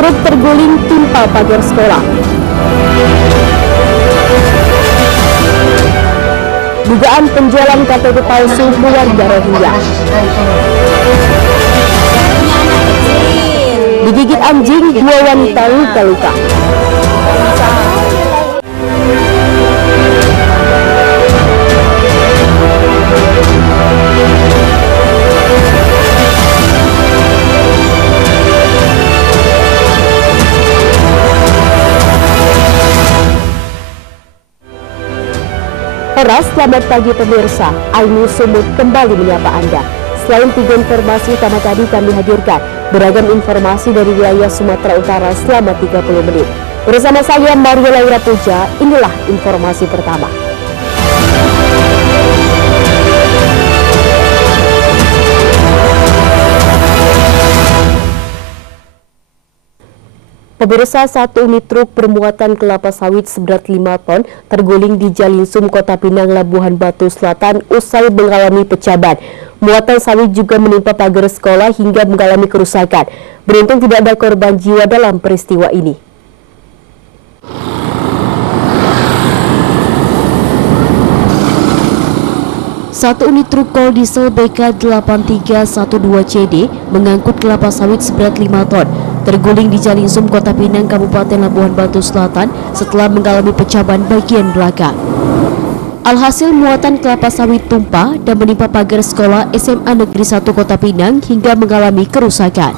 Truk terguling timpa pagar sekolah. Dugaan penjualan KTP palsu keluarga Rohingya. Digigit anjing, 2 wanita luka-luka. Selamat pagi pemirsa, Ainus Sumut kembali menyapa Anda. Selain 3 informasi utama tadi kami hadirkan beragam informasi dari wilayah Sumatera Utara selama 30 menit. Bersama saya Maria Laura Puja, inilah informasi pertama. Pemirsa, 1 unit truk bermuatan kelapa sawit seberat 5 ton terguling di Jalinsum, Kota Pinang, Labuhan Batu Selatan usai mengalami pecah ban. Muatan sawit juga menimpa pagar sekolah hingga mengalami kerusakan. Beruntung tidak ada korban jiwa dalam peristiwa ini. Satu unit truk kol diesel BK8312CD mengangkut kelapa sawit seberat 5 ton terguling di Jalinsum, Kota Pinang, Kabupaten Labuhan Batu Selatan setelah mengalami pecah ban bagian belakang. Alhasil muatan kelapa sawit tumpah dan menimpa pagar sekolah SMA Negeri 1 Kota Pinang hingga mengalami kerusakan.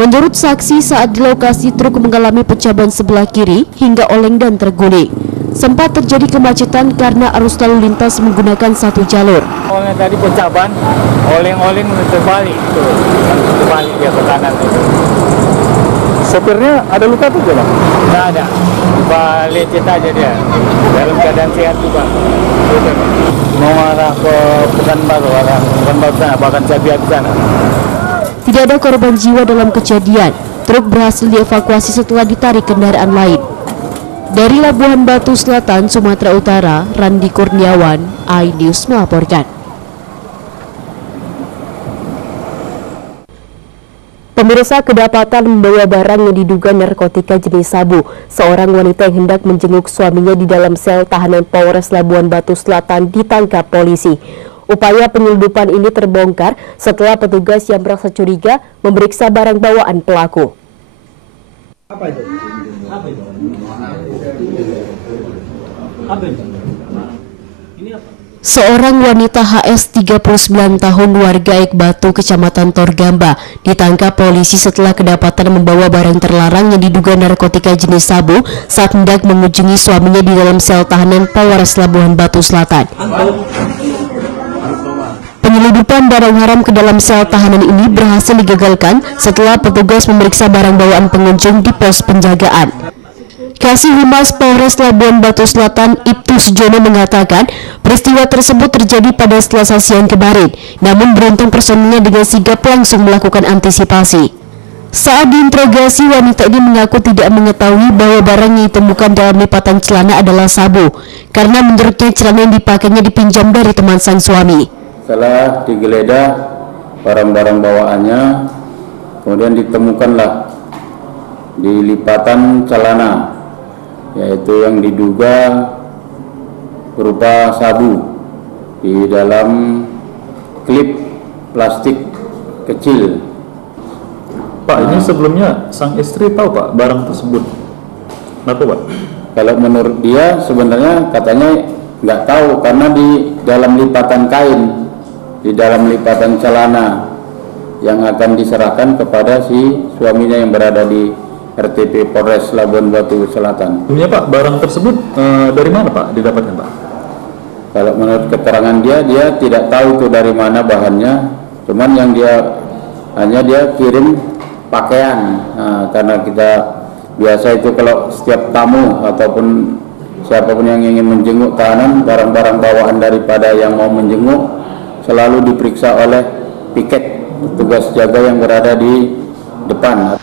Menurut saksi, saat di lokasi truk mengalami pecah ban sebelah kiri hingga oleng dan terguling. Sempat terjadi kemacetan karena arus lalu lintas menggunakan satu jalur. Oleh tadi pecah ban, oleng-oleng terbalik, terbalik dia ke kanan itu. Sopirnya ada luka tuh Bang? Tidak ada, lecet aja dia, dalam keadaan sehat juga. Mau arah ke Pekanbaru, sana, bahkan Cabiak sana. Tidak ada korban jiwa dalam kejadian. Truk berhasil dievakuasi setelah ditarik kendaraan lain. Dari Labuhan Batu Selatan, Sumatera Utara, Randi Kurniawan, iNews melaporkan. Pemirsa, kedapatan membawa barang yang diduga narkotika jenis sabu. Seorang wanita yang hendak menjenguk suaminya di dalam sel tahanan Polres Labuhan Batu Selatan ditangkap polisi. Upaya penyelundupan ini terbongkar setelah petugas yang merasa curiga memeriksa barang bawaan pelaku. Apa itu? Apa itu? Apa itu? Ini apa? Seorang wanita HS 39 tahun warga Ekbatu, Kecamatan Torgamba, ditangkap polisi setelah kedapatan membawa barang terlarang yang diduga narkotika jenis sabu saat hendak mengunjungi suaminya di dalam sel tahanan Polres Labuhan Batu Selatan. Penyelundupan barang haram ke dalam sel tahanan ini berhasil digagalkan setelah petugas memeriksa barang bawaan pengunjung di pos penjagaan. Kasih Humas Polres Labuhan Batu Selatan Ibtu Sujono mengatakan peristiwa tersebut terjadi pada Selasa siang kemarin, namun beruntung personilnya dengan sigap langsung melakukan antisipasi. Saat diinterogasi, wanita ini mengaku tidak mengetahui bahwa barang yang ditemukan dalam lipatan celana adalah sabu, karena menurutnya celana yang dipakainya dipinjam dari teman sang suami. Setelah digeledah barang-barang bawaannya, kemudian ditemukanlah di lipatan celana, yaitu yang diduga berupa sabu di dalam klip plastik kecil. Pak, ini sebelumnya sang istri tahu Pak barang tersebut? Kenapa Pak? Kalau menurut dia sebenarnya katanya nggak tahu karena di dalam lipatan kain, di dalam lipatan celana yang akan diserahkan kepada si suaminya yang berada di RTP Polres Labuhan Batu Selatan. Sebelumnya Pak, barang tersebut dari mana Pak didapatkan Pak? Kalau menurut keterangan dia tidak tahu itu dari mana bahannya, cuman yang dia kirim pakaian. Nah, karena kita biasa itu kalau setiap tamu ataupun siapapun yang ingin menjenguk tahanan, barang-barang bawaan daripada yang mau menjenguk selalu diperiksa oleh piket petugas jaga yang berada di depan.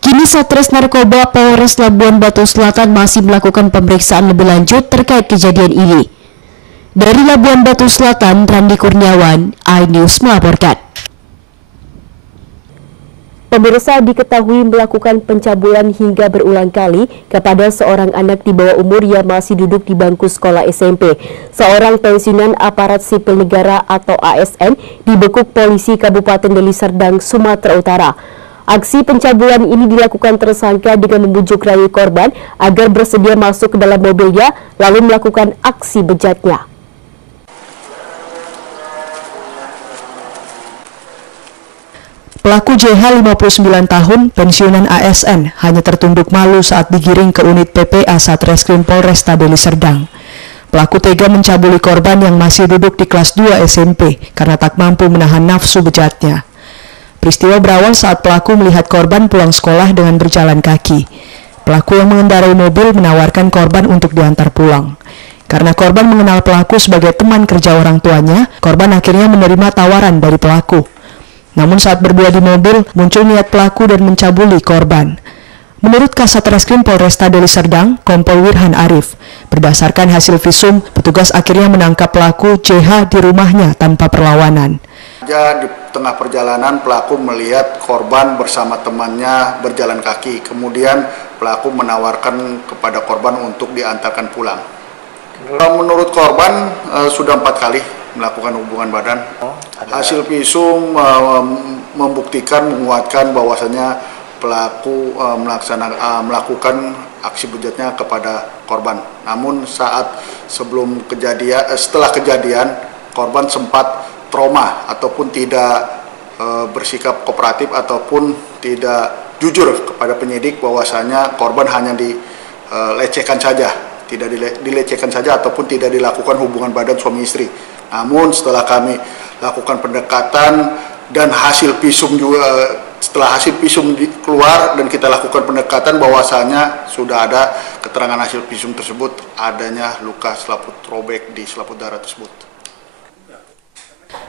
Kini Satres Narkoba Polres Labuhan Batu Selatan masih melakukan pemeriksaan lebih lanjut terkait kejadian ini. Dari Labuhan Batu Selatan, Randi Kurniawan, iNews melaporkan. Pemirsa, diketahui melakukan pencabulan hingga berulang kali kepada seorang anak di bawah umur yang masih duduk di bangku sekolah SMP. Seorang pensiunan aparat sipil negara atau ASN dibekuk polisi Kabupaten Deli Serdang, Sumatera Utara. Aksi pencabulan ini dilakukan tersangka dengan membujuk rayu korban agar bersedia masuk ke dalam mobilnya lalu melakukan aksi bejatnya. Pelaku JH 59 tahun, pensiunan ASN, hanya tertunduk malu saat digiring ke unit PPA Satreskrim Polresta Deli Serdang. Pelaku tega mencabuli korban yang masih duduk di kelas 2 SMP karena tak mampu menahan nafsu bejatnya. Peristiwa berawal saat pelaku melihat korban pulang sekolah dengan berjalan kaki. Pelaku yang mengendarai mobil menawarkan korban untuk diantar pulang. Karena korban mengenal pelaku sebagai teman kerja orang tuanya, korban akhirnya menerima tawaran dari pelaku. Namun saat berdua di mobil, muncul niat pelaku dan mencabuli korban. Menurut Kasat Reskrim Polresta Deli Serdang, Kompol Wirhan Arif, berdasarkan hasil visum, petugas akhirnya menangkap pelaku JH di rumahnya tanpa perlawanan. Di tengah perjalanan, pelaku melihat korban bersama temannya berjalan kaki. Kemudian pelaku menawarkan kepada korban untuk diantarkan pulang. Menurut korban, sudah 4 kali melakukan hubungan badan. Hasil visum membuktikan, menguatkan bahwasanya pelaku melakukan aksi bejatnya kepada korban. Namun setelah kejadian, korban sempat trauma ataupun tidak bersikap kooperatif ataupun tidak jujur kepada penyidik bahwasanya korban hanya dilecehkan saja, tidak dilecehkan saja ataupun tidak dilakukan hubungan badan suami istri. Namun setelah kami lakukan pendekatan dan hasil visum juga, setelah hasil visum keluar dan kita lakukan pendekatan bahwasanya sudah ada keterangan hasil visum tersebut adanya luka selaput robek di selaput darah tersebut.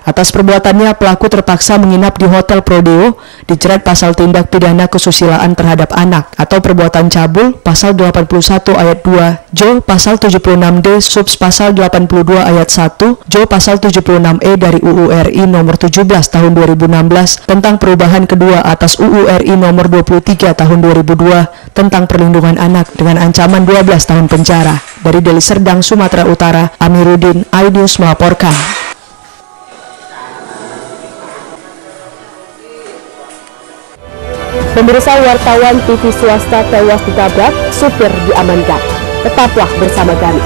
Atas perbuatannya, pelaku terpaksa menginap di Hotel Prodeo, dijerat pasal tindak pidana kesusilaan terhadap anak atau perbuatan cabul, pasal 81 ayat 2, Jo pasal 76D, subs pasal 82 ayat 1, Jo pasal 76E dari UU RI nomor 17 tahun 2016 tentang perubahan kedua atas UU RI nomor 23 tahun 2002 tentang perlindungan anak dengan ancaman 12 tahun penjara. Dari Deli Serdang, Sumatera Utara, Amiruddin, iNews melaporkan. Pemirsa, wartawan TV swasta tewas ditabrak, supir diamankan. Tetaplah bersama kami.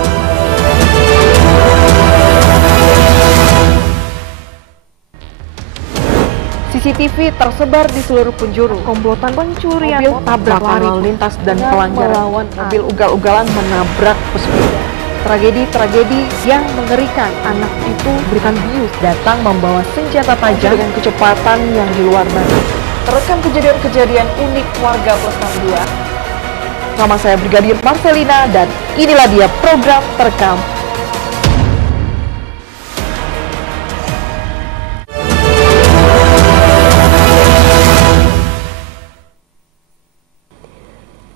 CCTV tersebar di seluruh penjuru. Komplotan pencurian mobil, tabrak lalu lintas dan pelanggaran melawan mobil ugal-ugalan menabrak pesepeda. Tragedi-tragedi yang mengerikan. Anak itu berikan bius datang membawa senjata tajam dengan kecepatan yang di luar batas. Terekam kejadian-kejadian unik warga Pelestar 2. Nama saya Brigadir Marcelina dan inilah dia program Terekam.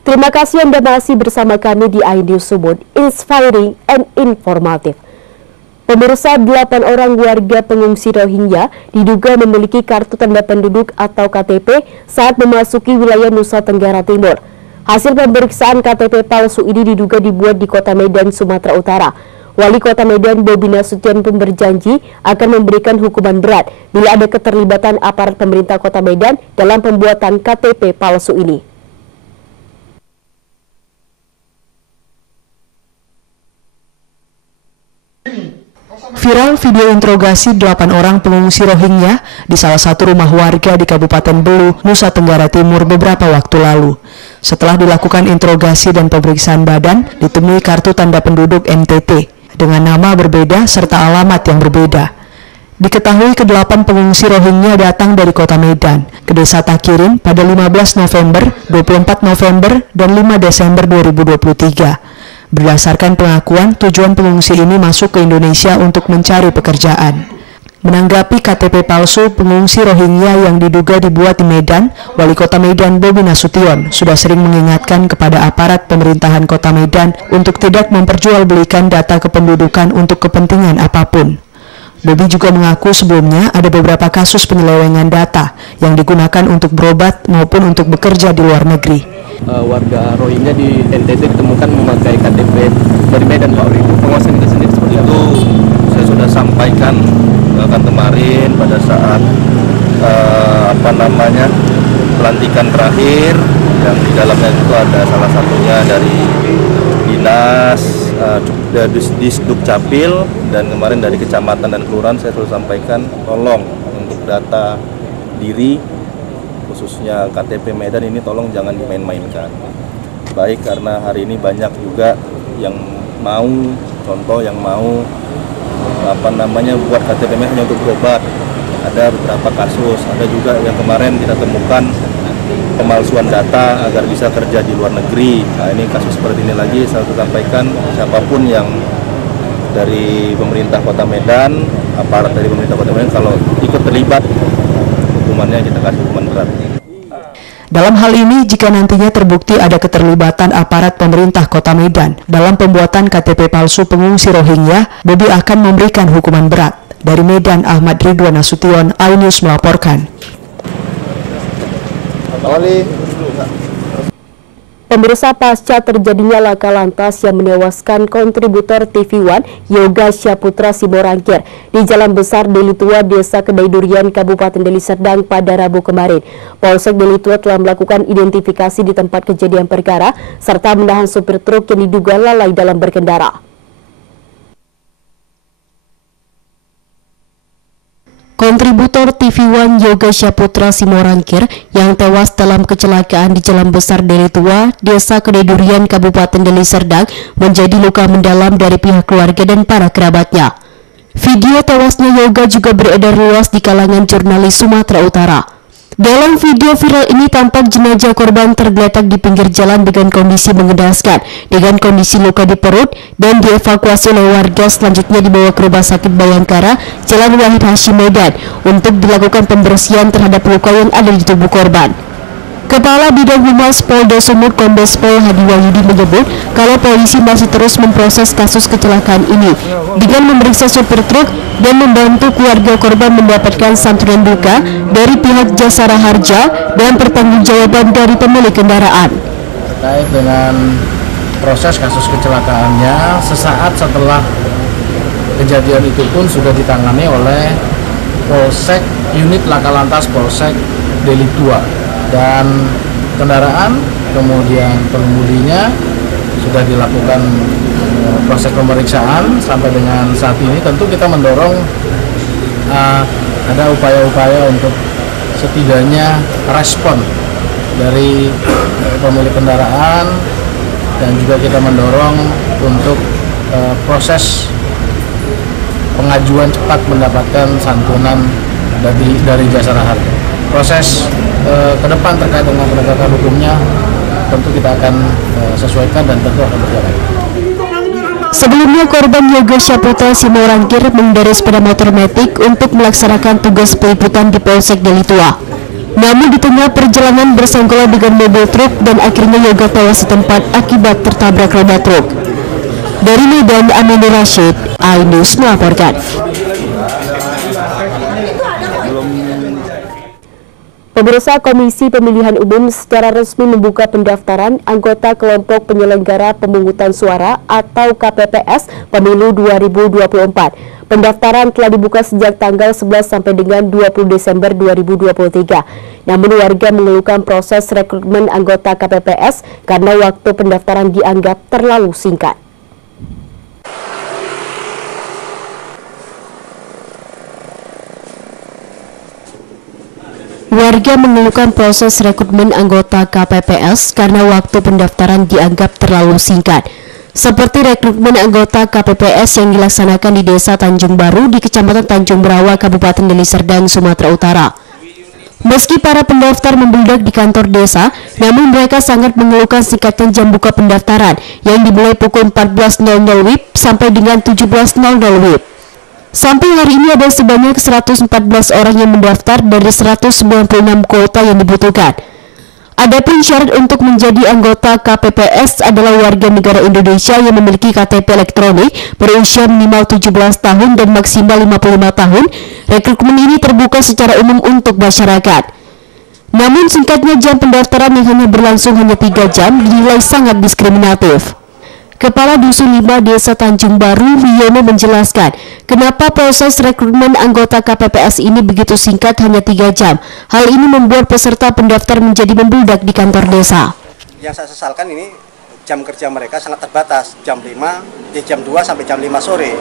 Terima kasih Anda masih bersama kami di iNews Sumut, inspiring and informative. Pemirsa, 8 orang warga pengungsi Rohingya diduga memiliki kartu tanda penduduk atau KTP saat memasuki wilayah Nusa Tenggara Timur. Hasil pemeriksaan KTP palsu ini diduga dibuat di Kota Medan, Sumatera Utara. Wali Kota Medan Bobi Nasution pun berjanji akan memberikan hukuman berat bila ada keterlibatan aparat pemerintah Kota Medan dalam pembuatan KTP palsu ini. Viral video interogasi 8 orang pengungsi Rohingya di salah satu rumah warga di Kabupaten Belu, Nusa Tenggara Timur beberapa waktu lalu. Setelah dilakukan interogasi dan pemeriksaan badan, ditemui kartu tanda penduduk NTT dengan nama berbeda serta alamat yang berbeda. Diketahui ke-8 pengungsi Rohingya datang dari Kota Medan ke Desa Takirin pada 15 November, 24 November, dan 5 Desember 2023. Berdasarkan pengakuan, tujuan pengungsi ini masuk ke Indonesia untuk mencari pekerjaan. Menanggapi KTP palsu pengungsi Rohingya yang diduga dibuat di Medan, Wali Kota Medan Bobi Nasution sudah sering mengingatkan kepada aparat pemerintahan Kota Medan untuk tidak memperjualbelikan data kependudukan untuk kepentingan apapun. Bobi juga mengaku sebelumnya ada beberapa kasus penyelewengan data yang digunakan untuk berobat maupun untuk bekerja di luar negeri. Warga Rohingya di NTT ditemukan memakai KTP dari Medan, Pak. Itu pengawasan kita sendiri seperti itu. Saya sudah sampaikan bahkan kemarin pada saat pelantikan terakhir yang di dalamnya itu ada salah satunya dari dinas Disduk Capil dan kemarin dari kecamatan dan kelurahan. Saya selalu sampaikan tolong untuk data diri khususnya KTP Medan ini tolong jangan dimain-mainkan. Baik karena hari ini banyak juga yang mau buat KTP Medan hanya untuk berobat. Ada beberapa kasus, ada juga yang kemarin kita temukan pemalsuan data agar bisa kerja di luar negeri. Nah, ini kasus seperti ini lagi. Saya sampaikan siapapun yang dari pemerintah Kota Medan, aparat dari pemerintah Kota Medan, kalau ikut terlibat, hukumannya kita kasih hukuman berat. Dalam hal ini, jika nantinya terbukti ada keterlibatan aparat pemerintah Kota Medan dalam pembuatan KTP palsu pengungsi Rohingya, Bobi akan memberikan hukuman berat. Dari Medan, Ahmad Ridwan Nasution, iNews melaporkan. Pemirsa, pasca terjadinya laka lantas yang menewaskan kontributor TV One Yoga Syaputra Simorangkir di Jalan Besar Deli Tua, Desa Kedai Durian, Kabupaten Deli Serdang pada Rabu kemarin, Polsek Deli Tua telah melakukan identifikasi di tempat kejadian perkara serta menahan supir truk yang diduga lalai dalam berkendara. Kontributor TV One Yoga Syaputra Simorangkir yang tewas dalam kecelakaan di Jalan Besar Deli Tua, Desa Kedai Durian, Kabupaten Deli Serdang menjadi luka mendalam dari pihak keluarga dan para kerabatnya. Video tewasnya Yoga juga beredar luas di kalangan jurnalis Sumatera Utara. Dalam video viral ini tampak jenazah korban tergeletak di pinggir jalan dengan kondisi mengenaskan, dengan kondisi luka di perut, dan dievakuasi oleh warga, selanjutnya dibawa ke Rumah Sakit Bayangkara, Jalan Wahid Hashim Medan, untuk dilakukan pembersihan terhadap luka yang ada di tubuh korban. Kepala Bidang Humas Polda Sumut Kombes Pol Hadi Wahyudi menyebut kalau polisi masih terus memproses kasus kecelakaan ini dengan memeriksa supir truk dan membantu keluarga korban mendapatkan santunan duka dari pihak Jasara Harja dan pertanggungjawaban dari pemilik kendaraan. Terkait dengan proses kasus kecelakaannya, sesaat setelah kejadian itu pun sudah ditangani oleh Polsek Unit Laka Lantas Polsek Deli Tua. Dan kendaraan kemudian pengemudinya sudah dilakukan proses pemeriksaan. Sampai dengan saat ini tentu kita mendorong ada upaya-upaya untuk setidaknya respon dari pemilik kendaraan, dan juga kita mendorong untuk proses pengajuan cepat mendapatkan santunan dari Jasara Harja. Proses ke depan terkait dengan penegakan hukumnya tentu kita akan sesuaikan dan tentu akan berjalan. Sebelumnya korban Yoga Syaputra Simorangkir mengendarai sepeda motor metik untuk melaksanakan tugas peliputan di Polsek Deli Tua. Namun di tengah perjalanan bersenggolan dengan mobil truk dan akhirnya Yoga tewas di tempat akibat tertabrak roda truk. Dari Medan, Amin Rashid, iNews melaporkan. Pemirsa, Komisi Pemilihan Umum secara resmi membuka pendaftaran anggota kelompok penyelenggara pemungutan suara atau KPPS Pemilu 2024. Pendaftaran telah dibuka sejak tanggal 11 sampai dengan 20 Desember 2023. Namun warga mengeluhkan proses rekrutmen anggota KPPS karena waktu pendaftaran dianggap terlalu singkat. Warga mengeluhkan proses rekrutmen anggota KPPS karena waktu pendaftaran dianggap terlalu singkat. Seperti rekrutmen anggota KPPS yang dilaksanakan di Desa Tanjung Baru di Kecamatan Tanjung Berawa, Kabupaten Deli Serdang, Sumatera Utara. Meski para pendaftar membludak di kantor desa, namun mereka sangat mengeluhkan singkatnya jam buka pendaftaran yang dimulai pukul 14.00 WIB sampai dengan 17.00 WIB. Sampai hari ini ada sebanyak 114 orang yang mendaftar dari 196 kuota yang dibutuhkan. Adapun syarat untuk menjadi anggota KPPS adalah warga negara Indonesia yang memiliki KTP elektronik berusia minimal 17 tahun dan maksimal 55 tahun. Rekrutmen ini terbuka secara umum untuk masyarakat. Namun singkatnya jam pendaftaran yang hanya berlangsung hanya 3 jam dinilai sangat diskriminatif. Kepala Dusun 5 Desa Tanjung Baru, Wiono menjelaskan, kenapa proses rekrutmen anggota KPPS ini begitu singkat hanya 3 jam. Hal ini membuat peserta pendaftar menjadi membludak di kantor desa. Yang saya sesalkan ini jam kerja mereka sangat terbatas, jam 2 sampai jam 5 sore.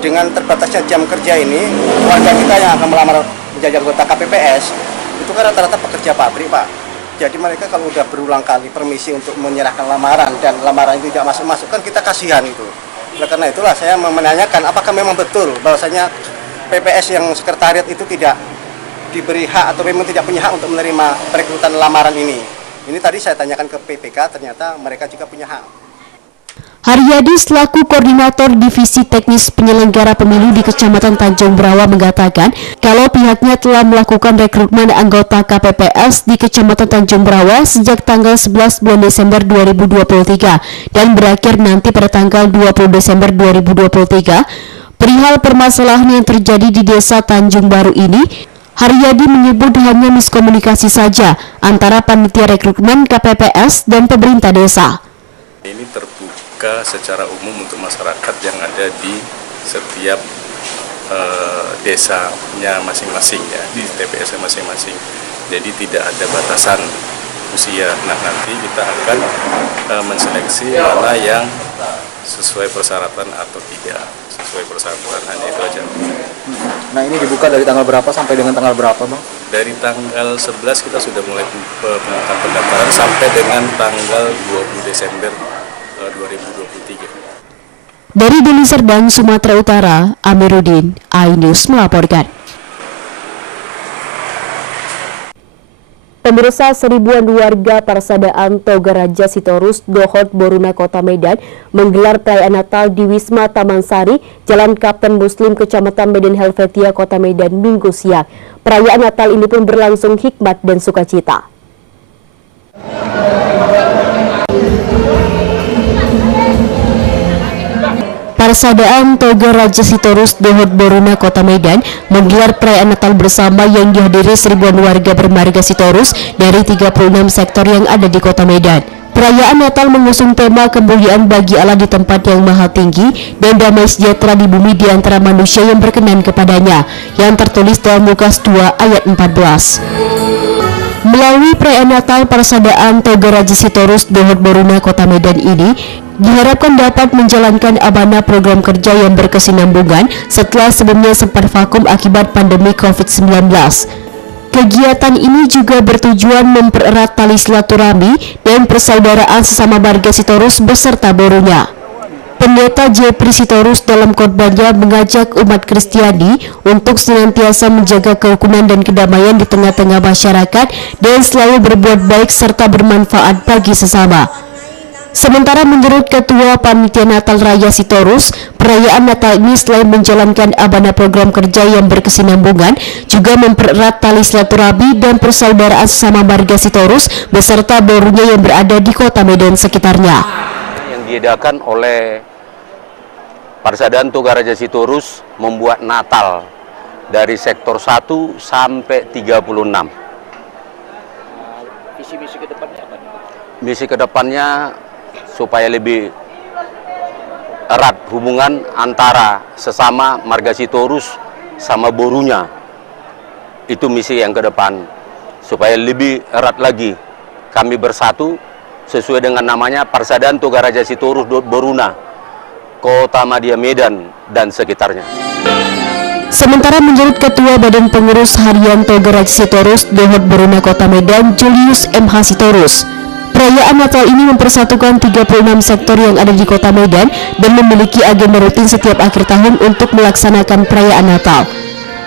Dengan terbatasnya jam kerja ini, warga kita yang akan melamar menjadi anggota KPPS, itu kan rata-rata pekerja pabrik, Pak. Jadi mereka kalau udah berulang kali permisi untuk menyerahkan lamaran dan lamaran itu tidak masuk-masuk kan kita kasihan itu. Oleh karena itulah saya menanyakan apakah memang betul bahwasanya PPS yang sekretariat itu tidak diberi hak atau memang tidak punya hak untuk menerima perekrutan lamaran ini. Ini tadi saya tanyakan ke PPK, ternyata mereka juga punya hak. Haryadi selaku koordinator divisi teknis penyelenggara pemilu di Kecamatan Tanjung Brawa mengatakan kalau pihaknya telah melakukan rekrutmen anggota KPPS di Kecamatan Tanjung Brawa sejak tanggal 11 bulan Desember 2023 dan berakhir nanti pada tanggal 20 Desember 2023. Perihal permasalahan yang terjadi di Desa Tanjung Baru ini, Haryadi menyebut hanya miskomunikasi saja antara panitia rekrutmen KPPS dan pemerintah desa. Ini terbuka secara umum untuk masyarakat yang ada di setiap desanya masing-masing ya, di TPS masing-masing. Jadi tidak ada batasan usia. Nah nanti kita akan menseleksi mana yang sesuai persyaratan atau tidak sesuai persyaratan, hanya itu aja. Nah ini dibuka dari tanggal berapa sampai dengan tanggal berapa, Bang? Dari tanggal 11 kita sudah mulai pemungutan pendaftaran sampai dengan tanggal 20 Desember 2023. Dari Deli Serdang, Sumatera Utara, Amiruddin, iNews melaporkan. Pemirsa, seribuan warga Parsadaan Togaraja Sitorus, Dohot, Boruna, Kota Medan menggelar perayaan Natal di Wisma Taman Sari, Jalan Kapten Muslim, Kecamatan Medan Helvetia, Kota Medan, Minggu siang. Perayaan Natal ini pun berlangsung hikmat dan sukacita. Parsadaan Togaraja Sitorus, Dohot, Boruna, Kota Medan menggelar perayaan Natal bersama yang dihadiri seribuan warga bermarga Sitorus dari 36 sektor yang ada di Kota Medan. Perayaan Natal mengusung tema kemuliaan bagi Allah di tempat yang maha tinggi dan damai sejahtera di bumi di antara manusia yang berkenan kepadanya, yang tertulis dalam Lukas 2 ayat 14. Melalui perayaan Natal Parsadaan Togaraja Sitorus, Dohot, Boruna, Kota Medan ini diharapkan dapat menjalankan amanah program kerja yang berkesinambungan setelah sebelumnya sempat vakum akibat pandemi COVID-19. Kegiatan ini juga bertujuan mempererat tali silaturahmi dan persaudaraan sesama warga Sitorus beserta Borunya. Pendeta Jepri Sitorus dalam khotbahnya mengajak umat Kristiani untuk senantiasa menjaga kerukunan dan kedamaian di tengah-tengah masyarakat dan selalu berbuat baik serta bermanfaat bagi sesama. Sementara menurut Ketua Panitia Natal Raya Sitorus, perayaan Natal ini selain menjalankan amanah program kerja yang berkesinambungan, juga mempererat tali silaturahmi dan persaudaraan sesama warga Sitorus beserta Borunya yang berada di Kota Medan sekitarnya. Yang diadakan oleh Parsadaan Togaraja Sitorus membuat Natal dari sektor 1 sampai 36. Misi-misi ke depannya apa? Misi ke depannya supaya lebih erat hubungan antara sesama marga Sitorus sama Borunya. Itu misi yang ke depan, supaya lebih erat lagi kami bersatu sesuai dengan namanya Parsadaan Togaraja Sitorus Boruna, Kota Madya Medan dan sekitarnya. Sementara menurut Ketua Badan Pengurus Harian Togaraja Sitorus, Dohot, Boruna, Kota Medan, Julius MH Sitorus, perayaan Natal ini mempersatukan 36 sektor yang ada di Kota Medan dan memiliki agenda rutin setiap akhir tahun untuk melaksanakan perayaan Natal.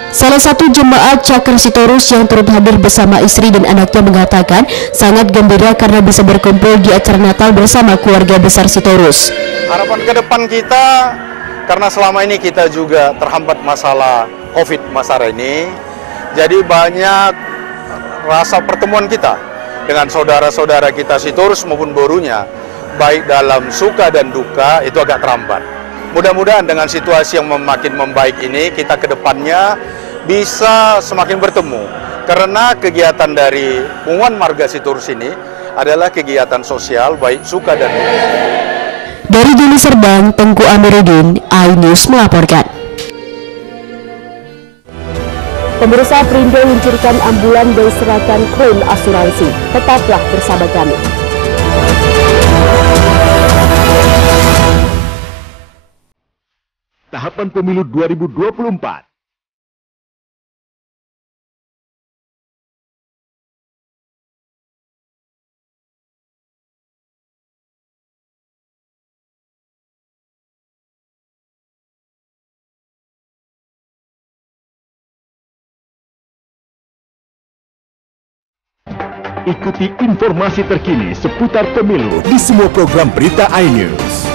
Salah satu jemaat Cakra Sitorus yang turut hadir bersama istri dan anaknya mengatakan sangat gembira karena bisa berkumpul di acara Natal bersama keluarga besar Sitorus. Harapan ke depan kita, karena selama ini kita juga terhambat masalah COVID masa ini, jadi banyak rasa pertemuan kita dengan saudara-saudara kita Sitorus maupun Borunya, baik dalam suka dan duka, itu agak terambat. Mudah-mudahan dengan situasi yang makin membaik ini, kita ke depannya bisa semakin bertemu. Karena kegiatan dari Pengumuman Marga Sitorus ini adalah kegiatan sosial, baik suka dan duka. Dari Deli Serdang, Tengku Amiruddin, iNews melaporkan. Pemirsa, Perindo luncurkan ambulan dan serahkan klaim asuransi. Tetaplah bersama kami. Tahapan Pemilu 2024. Ikuti informasi terkini seputar pemilu di semua program berita iNews.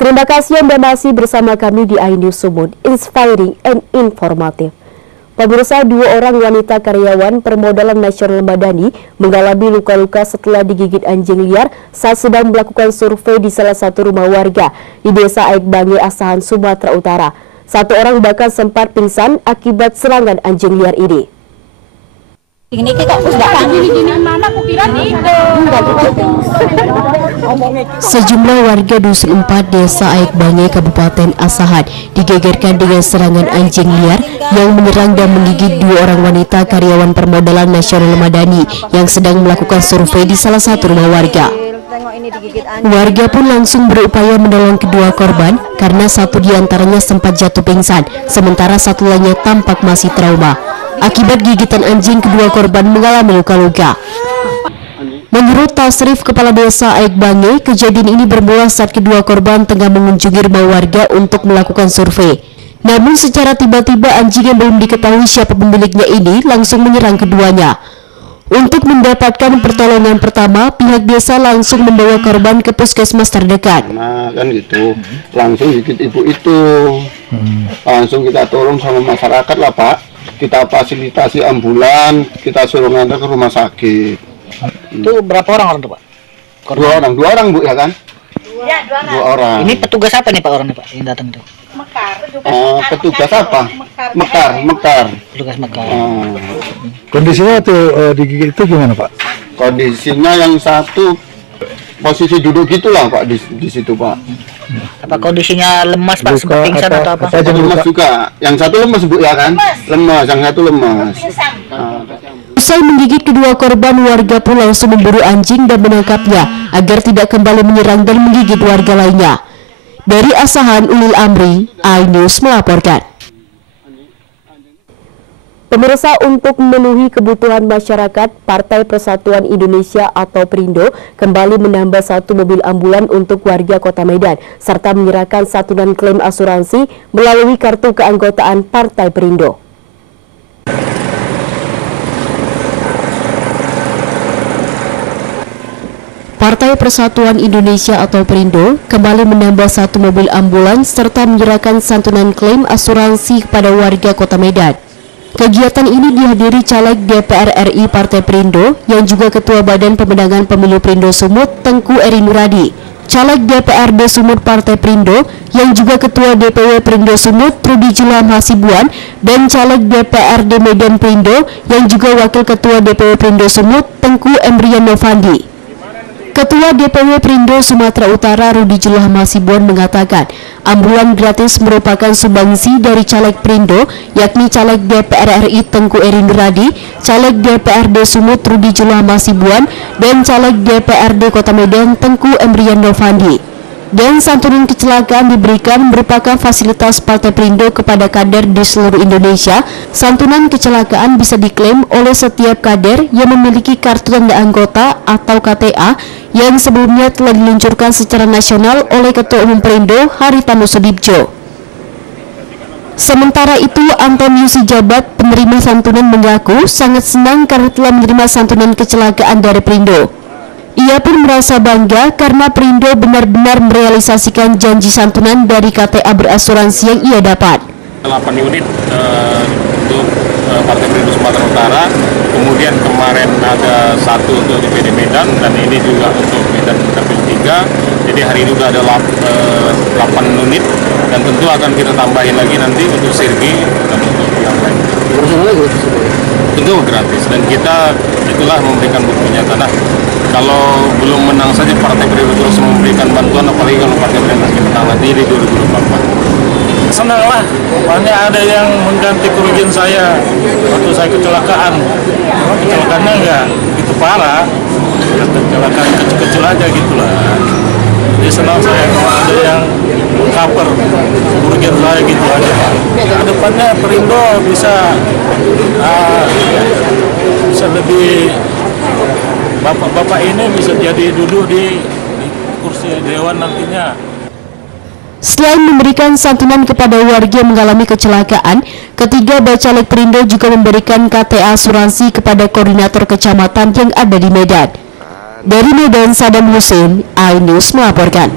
Terima kasih Anda masih bersama kami di iNews Sumut, inspiring and informative. Pemirsa, 2 orang wanita karyawan Permodalan Nasional Madani mengalami luka-luka setelah digigit anjing liar saat sedang melakukan survei di salah satu rumah warga di Desa Aik Bange, Asahan, Sumatera Utara. 1 orang bahkan sempat pingsan akibat serangan anjing liar ini. Ini kok enggak mana aku kira Sejumlah warga Dusun 4 Desa Aik Bange, Kabupaten Asahan digegerkan dengan serangan anjing liar yang menyerang dan menggigit 2 orang wanita karyawan Permodalan Nasional Madani yang sedang melakukan survei di salah satu rumah warga. Warga pun langsung berupaya menolong kedua korban karena satu di antaranya sempat jatuh pingsan, sementara satu lainnya tampak masih trauma. Akibat gigitan anjing, kedua korban mengalami luka-luka. Menurut Tasrif, Kepala Desa Aik Bange, kejadian ini bermula saat kedua korban tengah mengunjungi rumah warga untuk melakukan survei. Namun secara tiba-tiba anjing yang belum diketahui siapa pemiliknya ini langsung menyerang keduanya. Untuk mendapatkan pertolongan pertama, pihak desa langsung membawa korban ke puskesmas terdekat. Nah, kan gitu, langsung gigit ibu itu. Langsung kita tolong sama masyarakat lah, Pak. Kita fasilitasi ambulan, kita suruh ngantar ke rumah sakit. Itu berapa orang itu, Pak? Korban? 2 orang Bu, ya kan? Ya, 2 orang. Ini petugas apa nih Pak orangnya Pak yang datang itu? Petugas apa? Mekar. Petugas Mekar. Kondisinya tuh digigit itu gimana Pak? Kondisinya yang satu posisi duduk gitulah Pak di situ Pak. Apa kondisinya lemas Pak, sempat pingsan atau apa? Lemas juga. Yang satu lemas Bu, ya kan? Lemas, yang satu lemas. Usai menggigit kedua korban, warga pun langsung memburu anjing dan menangkapnya agar tidak kembali menyerang dan menggigit warga lainnya. Dari Asahan, Ulil Amri, iNews melaporkan. Pemirsa, untuk memenuhi kebutuhan masyarakat, Partai Persatuan Indonesia atau Perindo kembali menambah 1 mobil ambulan untuk warga Kota Medan, serta menyerahkan santunan klaim asuransi melalui kartu keanggotaan Partai Perindo. Partai Persatuan Indonesia atau Perindo kembali menambah 1 mobil ambulans serta menyerahkan santunan klaim asuransi kepada warga Kota Medan. Kegiatan ini dihadiri caleg DPR RI Partai Perindo yang juga Ketua Badan Pemenangan Pemilu Perindo Sumut, Tengku Eri Nuradi, caleg DPRD Sumut Partai Perindo yang juga Ketua DPW Perindo Sumut, Rudi Julham Hasibuan, dan caleg DPRD Medan Perindo yang juga Wakil Ketua DPW Perindo Sumut, Tengku Emrian Novandi. Ketua DPW Perindo Sumatera Utara Rudi Julham Hasibuan mengatakan ambulan gratis merupakan sumbangsi dari caleg Perindo, yakni caleg DPR RI Tengku Eri Nuradi, caleg DPRD Sumut Rudi Julham Hasibuan, dan caleg DPRD Kota Medan Tengku Emrian Novandi. Dan santunan kecelakaan diberikan merupakan fasilitas Partai Perindo kepada kader di seluruh Indonesia. Santunan kecelakaan bisa diklaim oleh setiap kader yang memiliki kartu tanda anggota atau KTA yang sebelumnya telah diluncurkan secara nasional oleh Ketua Umum Perindo Haritanu Sudibjo. Sementara itu, Antonius Jabat, penerima santunan, mengaku sangat senang karena telah menerima santunan kecelakaan dari Perindo. Ia pun merasa bangga karena Perindo benar-benar merealisasikan janji santunan dari KTA berasuransi yang ia dapat. 8 unit untuk Partai Perindo Sumatera Utara, kemudian kemarin ada 1 untuk DPD Medan, dan ini juga untuk Medan Dapil 3. Jadi hari ini sudah ada 8 unit, dan tentu akan kita tambahin lagi nanti untuk Sirgi dan untuk yang lain. Tentu gratis, dan kita itulah memberikan bukti nyata. Nah, kalau belum menang saja Partai Perindo terus memberikan bantuan, apalagi kalau Partai Perindo menang nanti di 2024. Senanglah, banyak ada yang mengganti kerugian saya waktu saya kecelakaan. Kecelakaannya enggak gitu parah, kecelakaan kecil-kecil aja gitulah. Jadi senang saya kalau ada yang cover kerugian saya gitu aja. Kedepannya Perindo bisa lebih, bapak-bapak ini bisa jadi duduk di kursi dewan nantinya. Selain memberikan santunan kepada warga yang mengalami kecelakaan, ketiga Bacalek Perindo juga memberikan KTA asuransi kepada koordinator kecamatan yang ada di Medan. Dari Medan, Saddam Hussein, iNews melaporkan.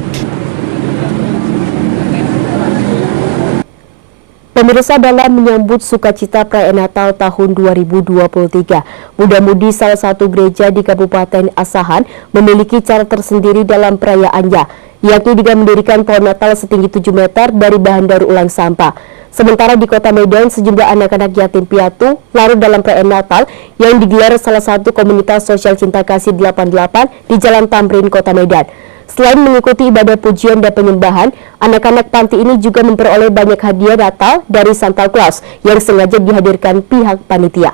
Pemirsa, dalam menyambut sukacita perayaan Natal tahun 2023, muda-mudi salah satu gereja di Kabupaten Asahan memiliki cara tersendiri dalam perayaannya, yakni dengan mendirikan pohon Natal setinggi 7 meter dari bahan daur ulang sampah. Sementara di Kota Medan, sejumlah anak-anak yatim piatu larut dalam perayaan Natal yang digelar salah satu komunitas sosial Cinta Kasih 88 di Jalan Tamrin, Kota Medan. Selain mengikuti ibadah pujian dan penyembahan, anak-anak panti ini juga memperoleh banyak hadiah Natal dari Santa Claus yang sengaja dihadirkan pihak panitia.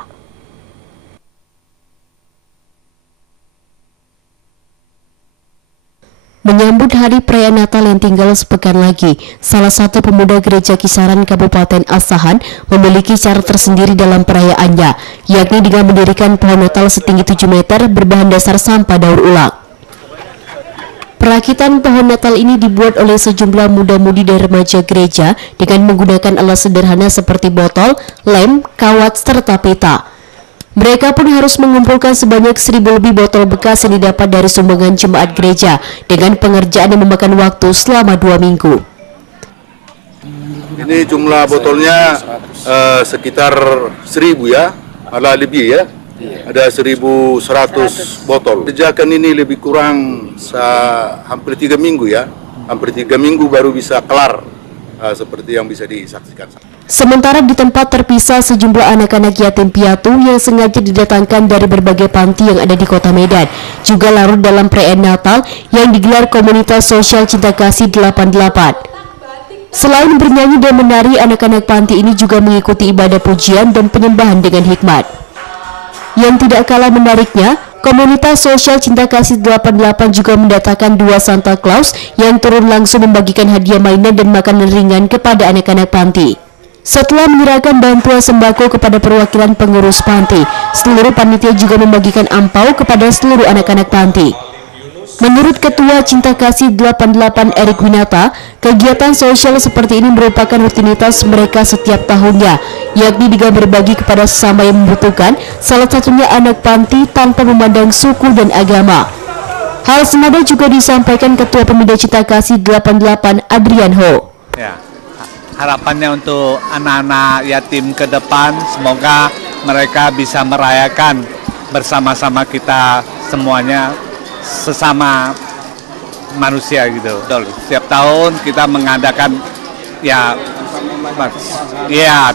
Menyambut hari perayaan Natal yang tinggal sepekan lagi, salah satu pemuda gereja Kisaran Kabupaten Asahan memiliki cara tersendiri dalam perayaannya, yakni dengan mendirikan pohon Natal setinggi 7 meter berbahan dasar sampah daur ulang. Perakitan pohon Natal ini dibuat oleh sejumlah muda-mudi dan remaja gereja dengan menggunakan alat sederhana seperti botol, lem, kawat, serta pita. Mereka pun harus mengumpulkan sebanyak 1.000 lebih botol bekas yang didapat dari sumbangan jemaat gereja dengan pengerjaan yang memakan waktu selama 2 minggu. Ini jumlah botolnya sekitar 1.000 ya, ala lebih ya. Ada 1.100 botol. Kerjakan ini lebih kurang hampir 3 minggu ya. Hampir 3 minggu baru bisa kelar seperti yang bisa disaksikan. Sementara di tempat terpisah sejumlah anak-anak yatim piatu yang sengaja didatangkan dari berbagai panti yang ada di Kota Medan juga larut dalam perayaan Natal yang digelar komunitas sosial Cinta Kasih 88. Selain bernyanyi dan menari, anak-anak panti ini juga mengikuti ibadah pujian dan penyembahan dengan hikmat. Yang tidak kalah menariknya, komunitas sosial Cinta Kasih 88 juga mendatangkan 2 Santa Claus yang turun langsung membagikan hadiah mainan dan makanan ringan kepada anak-anak panti. Setelah menyerahkan bantuan sembako kepada perwakilan pengurus panti, seluruh panitia juga membagikan ampau kepada seluruh anak-anak panti. Menurut Ketua Cinta Kasih 88 Erik Winata, kegiatan sosial seperti ini merupakan rutinitas mereka setiap tahunnya, yakni dengan berbagi kepada sesama yang membutuhkan, salah satunya anak panti tanpa memandang suku dan agama. Hal senada juga disampaikan Ketua Pemuda Cinta Kasih 88 Adrian Ho. Ya, harapannya untuk anak-anak yatim ke depan, semoga mereka bisa merayakan bersama-sama kita semuanya, sesama manusia gitu. Setiap tahun kita mengadakan ya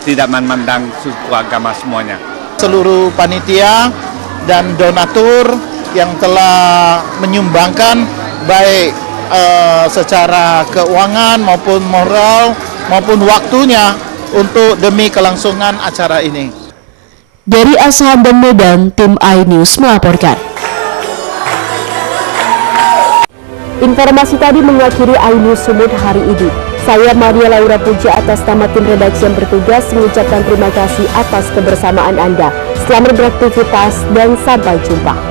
tidak memandang suku agama semuanya. Seluruh panitia dan donatur yang telah menyumbangkan baik secara keuangan maupun moral maupun waktunya untuk demi kelangsungan acara ini. Dari Asahan dan Medan, tim iNews melaporkan. Informasi tadi mengakhiri iNews Sumut hari ini. Saya Maria Laura Puja atas nama tim redaksi yang bertugas mengucapkan terima kasih atas kebersamaan Anda. Selamat beraktivitas dan sampai jumpa.